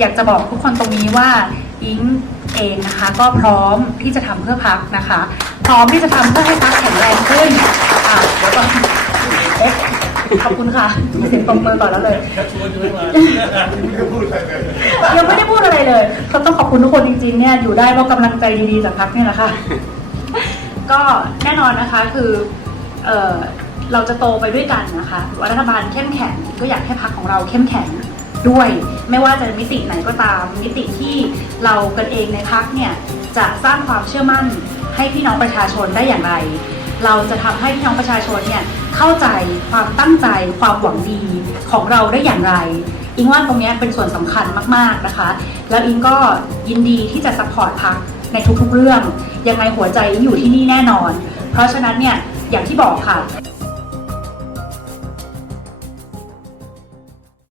อยากจะบอกทุกคนตรงนี้ว่าอิงเองนะคะก็พร้อมที่จะทำเพื่อพักนะคะ พร้อมที่จะทำเพื่อให้พักแข็งแรงขึ้นอะเดี๋ยวก่อนขอบคุณค่ะมีเสียงตบมือก่อนแล้วเลยยังไม่ได้พูดอะไรเลยก็ต้องขอบคุณทุกคนจริงๆเนี่ยอยู่ได้เพราะกำลังใจดีๆจากพักเนี่ยแหละค่ะ ก็แน่นอนนะคะคือเเราจะโตไปด้วยกันนะคะรัฐบาลเข้มแข็งก็อยากให้พักของเราเข้มแข็ง ด้วย ไม่ว่าจะมิติไหนก็ตาม มิติที่เรากันเองในพักเนี่ยจะสร้างความเชื่อมั่นให้พี่น้องประชาชนได้อย่างไร เราจะทำให้พี่น้องประชาชนเนี่ยเข้าใจความตั้งใจความหวังดีของเราได้อย่างไร อิงว่าตรงนี้เป็นส่วนสำคัญมากๆนะคะ แล้วอิงก็ยินดีที่จะซัพพอร์ตพักในทุกๆเรื่อง ยังไงหัวใจอิงอยู่ที่นี่แน่นอน เพราะฉะนั้นเนี่ยอย่างที่บอกค่ะ